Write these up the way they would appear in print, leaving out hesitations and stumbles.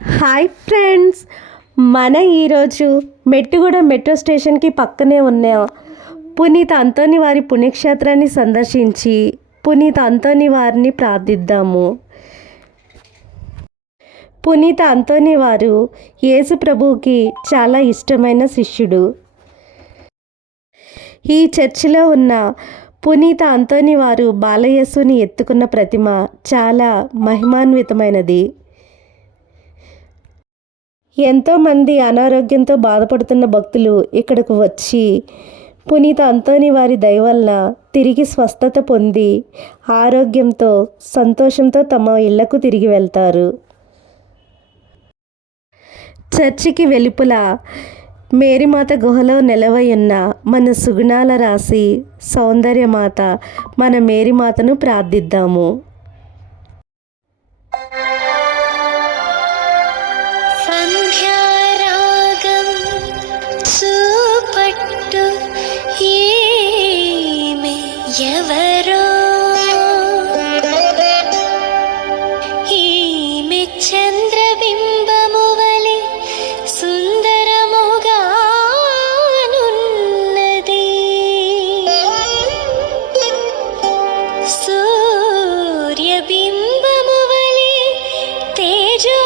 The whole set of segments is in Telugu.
హాయ్ ఫ్రెండ్స్, మన ఈరోజు మెట్టుగూడ మెట్రో స్టేషన్కి పక్కనే ఉన్న పునీత అంతోని వారి పుణ్యక్షేత్రాన్ని సందర్శించి పునీత అంతోని వారిని ప్రార్థిద్దాము. పునీత అంతోని వారు యేసు ప్రభువుకి చాలా ఇష్టమైన శిష్యుడు. ఈ చర్చిలో ఉన్న పునీత అంతోని వారు బాలయేసుని ఎత్తుకున్న ప్రతిమ చాలా మహిమాన్వితమైనది. ఎంతోమంది అనారోగ్యంతో బాధపడుతున్న భక్తులు ఇక్కడకు వచ్చి పునీత అంతోని వారి దయ వలన తిరిగి స్వస్థత పొంది ఆరోగ్యంతో సంతోషంతో తమ ఇళ్లకు తిరిగి వెళ్తారు. చర్చికి వెలుపల మేరీమాత గుహలో నెలవై ఉన్న మన సుగుణాల రాశి సౌందర్యమాత మన మేరీమాతను ప్రార్థిద్దాము. ఎవరో ఈమె చంద్రబింబము వలె సుందరముగా నున్నది, సూర్యబింబము వలె తేజోవంతముగా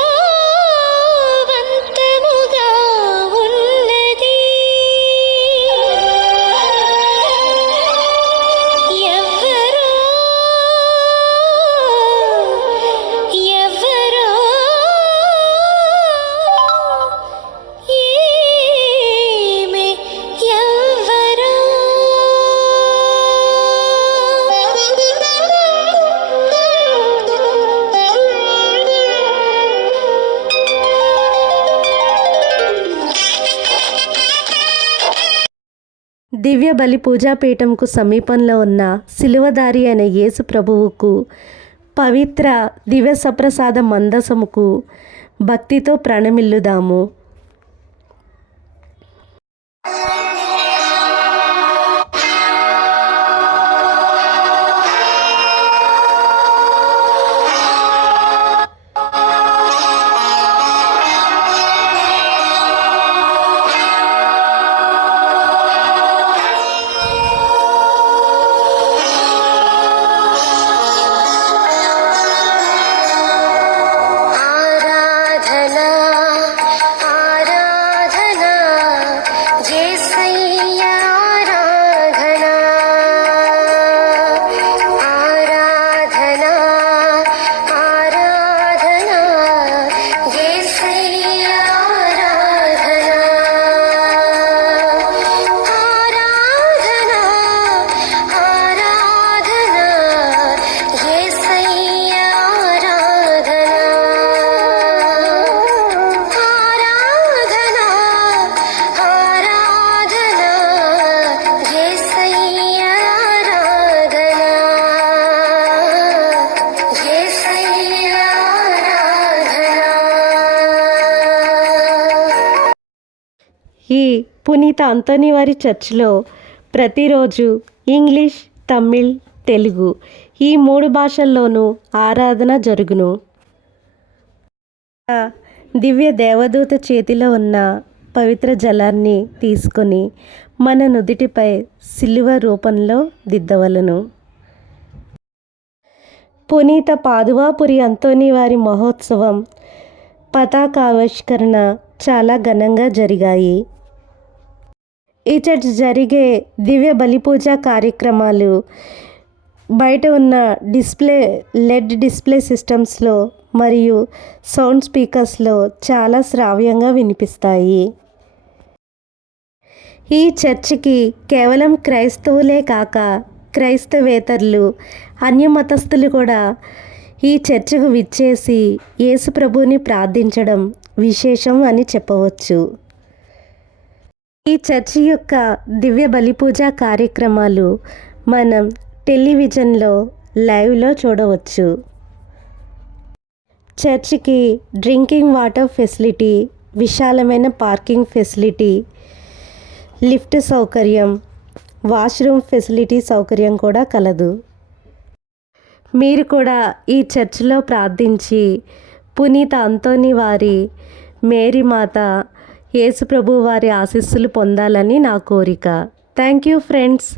ఉన్నది. దివ్య బలి పూజాపీఠంకు సమీపంలో ఉన్న సిలువదారి అయిన యేసు ప్రభువుకు పవిత్ర దివ్య సప్రసాద మందసముకు భక్తితో ప్రణమిల్లుదాము. ఈ పునీత అంతోని వారి చర్చిలో ప్రతిరోజు ఇంగ్లీష్, తమిళ్, తెలుగు ఈ 3 భాషల్లోనూ ఆరాధన జరుగును. దివ్య దేవదూత చేతిలో ఉన్న పవిత్ర జలాన్ని తీసుకొని మన నుదిటిపై సిలువ రూపంలో దిద్దవలను. పునీత పాదువాపురి అంతోని వారి మహోత్సవం పతాకావిష్కరణ చాలా ఘనంగా జరిగాయి. ఈ చర్చ్ జరిగే దివ్య బలిపూజ కార్యక్రమాలు బయట ఉన్న లెడ్ డిస్ప్లే సిస్టమ్స్లో మరియు సౌండ్ స్పీకర్స్లో చాలా శ్రావ్యంగా వినిపిస్తాయి. ఈ చర్చికి కేవలం క్రైస్తవులే కాక క్రైస్తవేతరులు, అన్యమతస్థులు కూడా ఈ చర్చికి విచ్చేసి యేసు ప్రభువుని ప్రార్థించడం విశేషం అని చెప్పవచ్చు. ఈ చర్చి యొక్క దివ్య బలిపూజ కార్యక్రమాలు మనం టెలివిజన్లో లైవ్లో చూడవచ్చు. చర్చికి డ్రింకింగ్ వాటర్ ఫెసిలిటీ, విశాలమైన పార్కింగ్ ఫెసిలిటీ, లిఫ్ట్ సౌకర్యం, వాష్రూమ్ ఫెసిలిటీ సౌకర్యం కూడా కలదు. మీరు కూడా ఈ చర్చిలో ప్రార్థించి పునీత అంతోని వారి మేరీ మాత యేసు ప్రభు వారి ఆశీస్సులు పొందాలని నా కోరిక. Thank you friends.